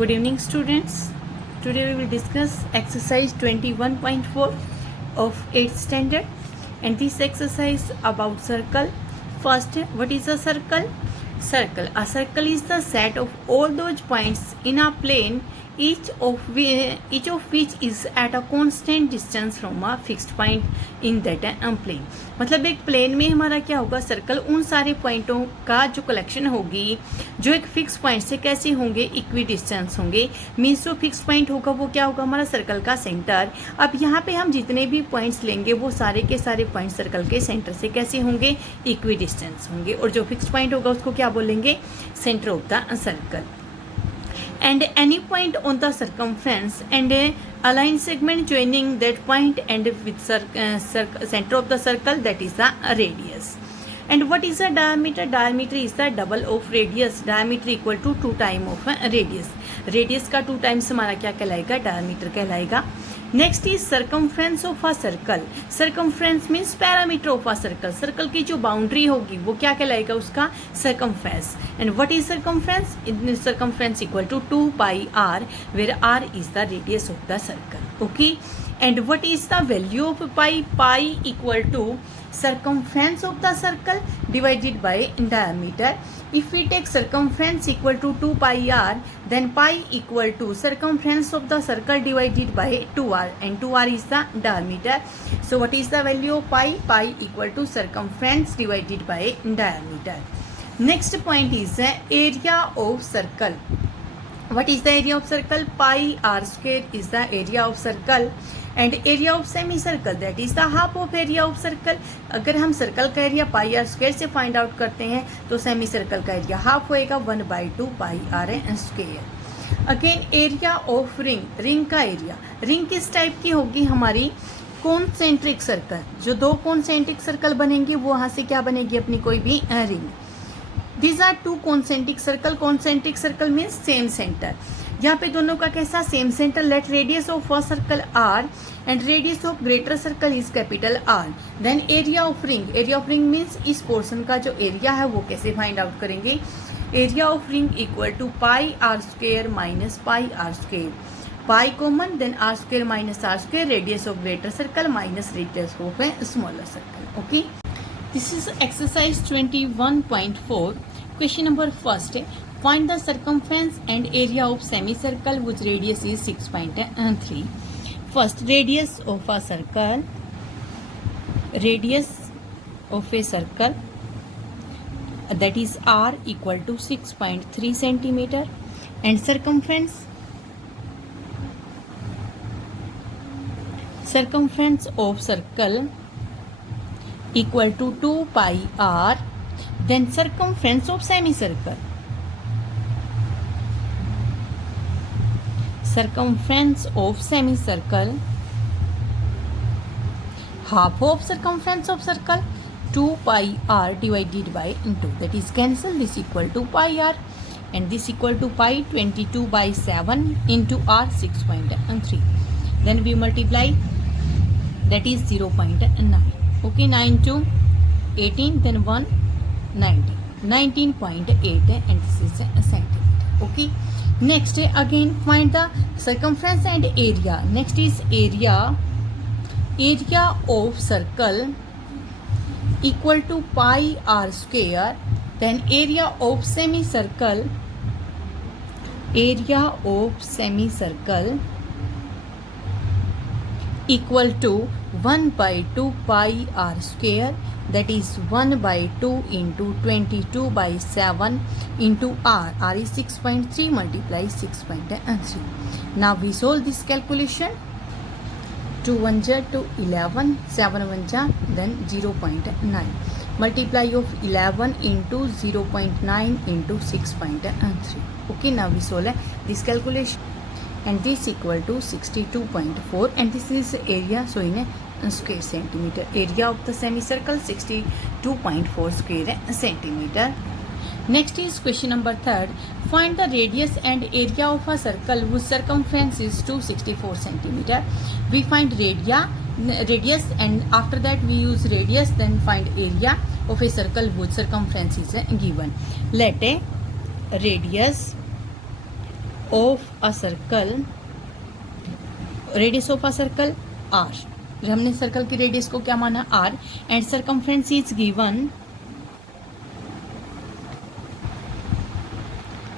Good evening, students. Today we will discuss exercise 21.4 of 8th standard, and this exercise about circle. First, what is a circle? Circle. A circle is the set of all those points in a plane, each of which is at a constant distance from a fixed point in that plane. मतलब एक plane में हमारा क्या होगा, circle उन सारे पॉइंटों का जो कलेक्शन होगी जो एक फिक्स पॉइंट से कैसे होंगे, इक्वी डिस्टेंस होंगे। मीन्स जो फिक्स पॉइंट होगा वो क्या होगा, हमारा सर्कल का सेंटर। अब यहाँ पे हम जितने भी पॉइंट्स लेंगे वो सारे के सारे पॉइंट सर्कल के सेंटर से कैसे होंगे, इक्वी डिस्टेंस होंगे, और जो फिक्स पॉइंट होगा उसको क्या बोलेंगे, centre of the circle. And any point on the circumference and a aligned segment joining that point and with center of the circle, that is the radius. And what is the diameter? Diameter is the double of radius. Diameter equal to 2 times of radius. Radius का 2 times हमारा क्या कहलाएगा, diameter कहलाएगा। Next is circumference of a circle. Circumference means parameter of a circle. Circle की जो boundary होगी वो क्या कहलाएगा, उसका circumference. And what is circumference? Circumference equal to 2 pi R, where R is the radius of the circle. Okay, and what is the value of pi? Pi equal to circumference of the circle divided by diameter. If we take circumference equal to 2 pi r, then pi equal to circumference of the circle divided by 2r, and 2r is the diameter. So what is the value of pi? Pi equal to circumference divided by diameter. Next point is area of circle. What is the area of circle? Pi r square is the area of circle. And area of semicircle, that is the half of area of circle. अगर हम circle का area pi r square से find out करते हैं तो semicircle का area half होएगा 1/2 pi r square. Again area of ring, ring का एरिया। रिंग किस टाइप की होगी, हमारी कॉन्सेंट्रिक सर्कल। जो 2 कॉन्सेंट्रिक सर्कल बनेंगे वो वहाँ से क्या बनेगी, अपनी कोई भी ring. These are 2 concentric circle. Concentric circle means same centre. यहाँ पे दोनों का कैसा, same centre. Let radius of first circle R and radius of greater circle is capital R. Then area of ring. Area of ring means इस portion का जो एरिया है वो कैसे फाइंड आउट करेंगे। Area of ring equal to pi R square minus pi R square. Pi common, then are square minus R square, radius of greater circle minus radius of smaller circle. Okay, this is exercise 21.4. Question number first है, find the circumference and area of semicircle whose radius is 6.3. First, radius of a circle. Radius of a circle, that is r, equal to 6.3 centimeter, and circumference of circle equal to 2 pi r. Then circumference of semicircle. Circumference of semicircle, half of circumference of circle, 2 pi r divided by 2, that is cancel, this equal to pi r, and this equal to pi 22/7 into r 6.3. Then we multiply, that is 0.9. Okay, 9 to 18, then 1 19, 19.8, and this is a centimeter. Okay. Next, again find the circumference and area. Next is area. Area of circle equal to pi r square. Then area of semicircle. Area of semicircle equal to 1/2 pi r square, that is 1/2 into 22/7 into r. R is 6.3, multiply 6.3. Now we solve this calculation. 2 1 ja 2 11, 7 1 ja, then 0.9. Multiply of 11 into 0.9 into 6.3. Okay, now we solve this calculation. And this equal to 62.4, and this is area, so in a square centimeter. Area of the semicircle 62.4 square centimeter. Next is question number 3rd. Find the radius and area of a circle whose circumference is 264 centimeter. We find radius, and after that we use radius, then find area of a circle whose circumference is given. Let a radius of a circle, radius of a circle r, हमने circle की radius को क्या माना r, and circumference is given,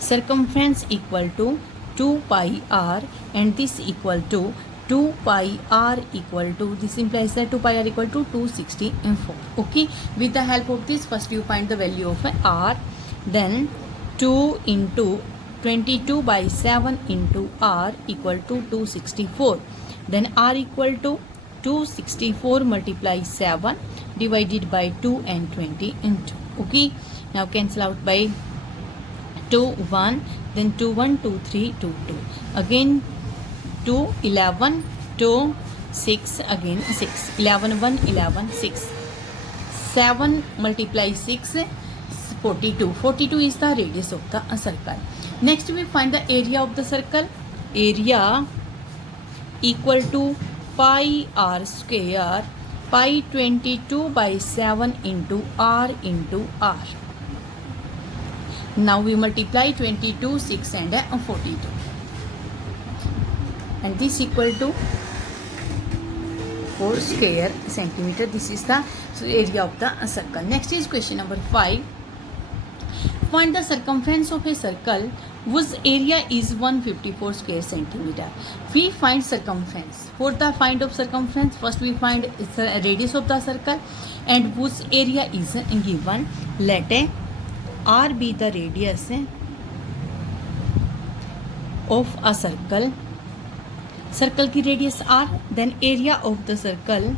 circumference equal to 2 pi r, and this equal to 2 pi r equal to, this implies that 2 pi r equal to 264. Okay, with the help of this, first you find the value of r, then 2 into 22 by 7 into r equal to 264, then r equal to 264 multiply 7 divided by 2 and 20 into. Okay, now cancel out by 2 1, then 2 1 2 3 2 2, again 2 11 2 6, again 6, 11 1 11 6, 7 multiply 6 42, 42 is the radius of the circle. Next we find the area of the circle, area equal to pi r square, pi 22 by 7 into r into r. Now we multiply 22 6 and 42, and this equal to 4 square centimeter. This is the area of the circle. Next is question number 5. Find the circumference of a circle whose area is 154 square centimeter. We find circumference. For the find of circumference, first we find the radius of the circle and whose area is given. Let r be the radius of a circle. Circle की radius r, then area of the circle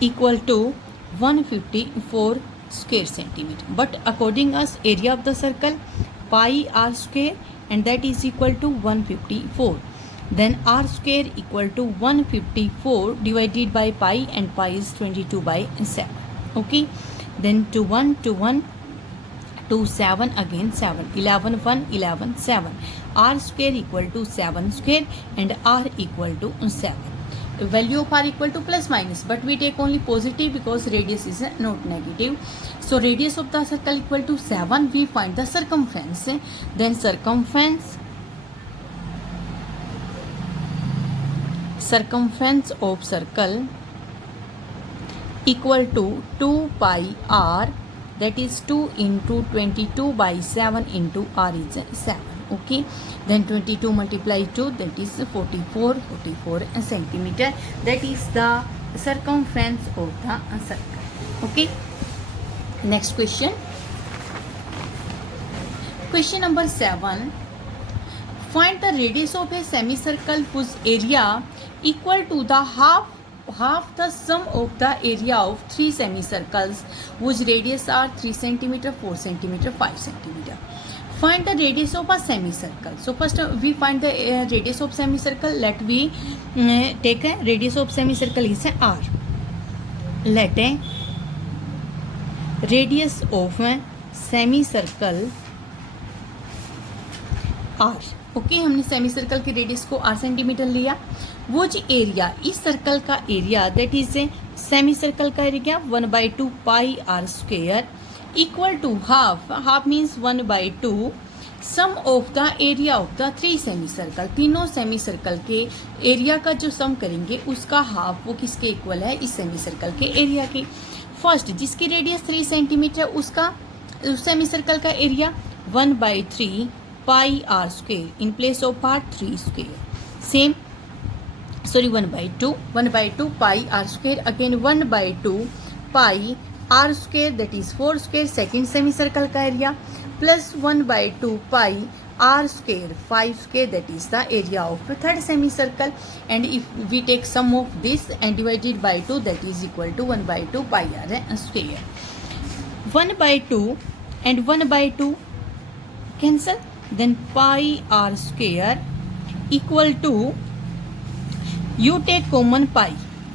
equal to 154 square centimeter. But according us, area of the circle pi r square, and that is equal to 154. Then r square equal to 154 divided by pi, and pi is 22 by 7. Okay, then 2 1 2 1 2 7, again 7, 11 1 11 7, r square equal to 7 square, and r equal to 7. Value of r equal to plus minus, but we take only positive because radius is not negative. So radius of the circle equal to 7. We find the circumference, then circumference of circle equal to 2 pi r, that is 2 into 22 by 7 into r is 7. Okay, then 22 multiply 2, that is 44 centimeter. That is the circumference of the circle. Okay, next question. Question number 7. Find the radius of a semicircle whose area equal to the half the sum of the area of 3 semicircles whose radius are 3 centimeter, 4 centimeter, 5 centimeter. Find the radius of a semicircle. So first we find the radius of semicircle. Let we take a radius of semicircle is r. Let a radius of a semicircle r. Okay, हमने semicircle की radius को r centimetre लिया. वो जो area, इस circle का area, that is semicircle का area 1/2 pi r square equal to half means 1/2 sum of the area of the 3 semicircle. तीनों सेमी सर्कल के एरिया का जो सम करेंगे उसका हाफ वो किसके इक्वल है, इस सेमी सर्कल के एरिया के. फर्स्ट जिसकी रेडियस 3 सेंटीमीटर उसका सेमी सर्कल का area 1/3 pi r square in place of r 3 square. Same, sorry, 1/2 pi r square, again 1/2 pi r square, that is 4 square second semicircle का area, plus 1/2 pi r square 5 square, that is the area of the third semicircle. And if we take sum of this and divided by 2, that is equal to 1/2 pi r square. 1/2 and 1/2 cancel, then pi r square equal to, you take common pi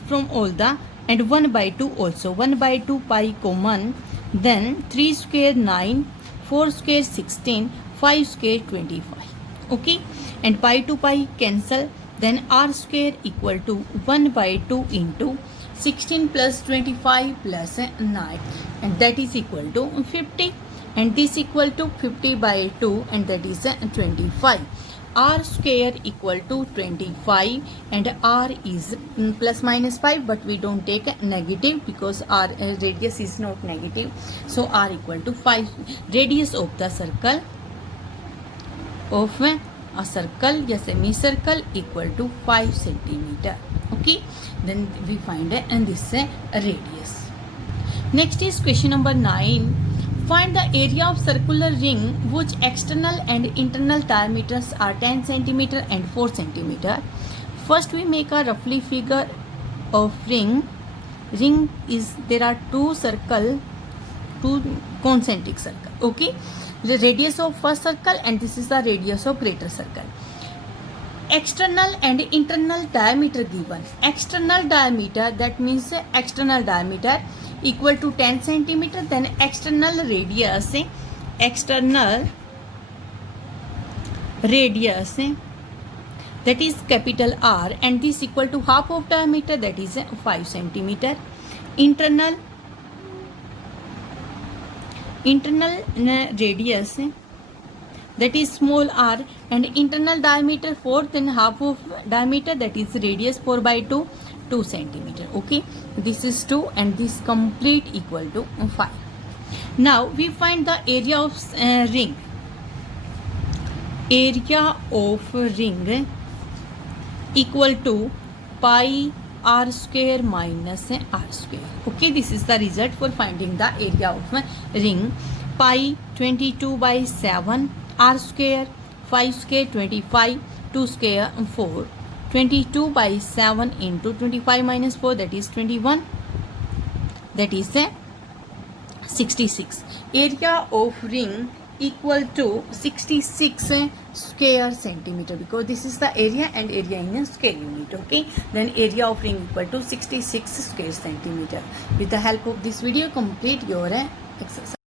from all the, and 1/2 also, 1/2 pi common, then 3 square 9, 4 square 16, 5 square 25. Okay, and pi to pi cancel, then r square equal to 1/2 into 16 plus 25 plus 9, and that is equal to 50. and this equal to 50 by 2 and that is 25. R square equal to 25 and R is plus minus 5, but we don't take negative because our radius is not negative, so R equal to 5. Radius of the circle of a circle या semicircle equal to 5 centimeter. Okay, then we find and this radius. Next is question number 9. Find the area of circular ring whose external and internal diameters are 10 centimeter and 4 centimeter. First we make a roughly figure of ring. Ring is, there are two concentric circle. Okay, the radius of first circle and this is the radius of greater circle. External and internal diameter given. External diameter, that means external diameter equal to 10 centimeter, then external radius that is capital R, and this equal to half of diameter, that is 5 centimeter. Internal radius that is small r, and internal diameter 4, then half of diameter, that is radius 4 by 2 centimeter. Okay, this is 2 and this complete equal to 5. Now we find the area of ring. Area of ring equal to pi r square minus r square. Okay, this is the result for finding the area of ring. Pi 22 by 7, r square 5 square 25, 2 square 4. 22 by 7 into 25 minus 4, that is 21, that is 66. Area of ring equal to 66 square centimeter, because this is the area and area in a square unit. Okay, then area of ring equal to 66 square centimeter. With the help of this video, complete your exercise.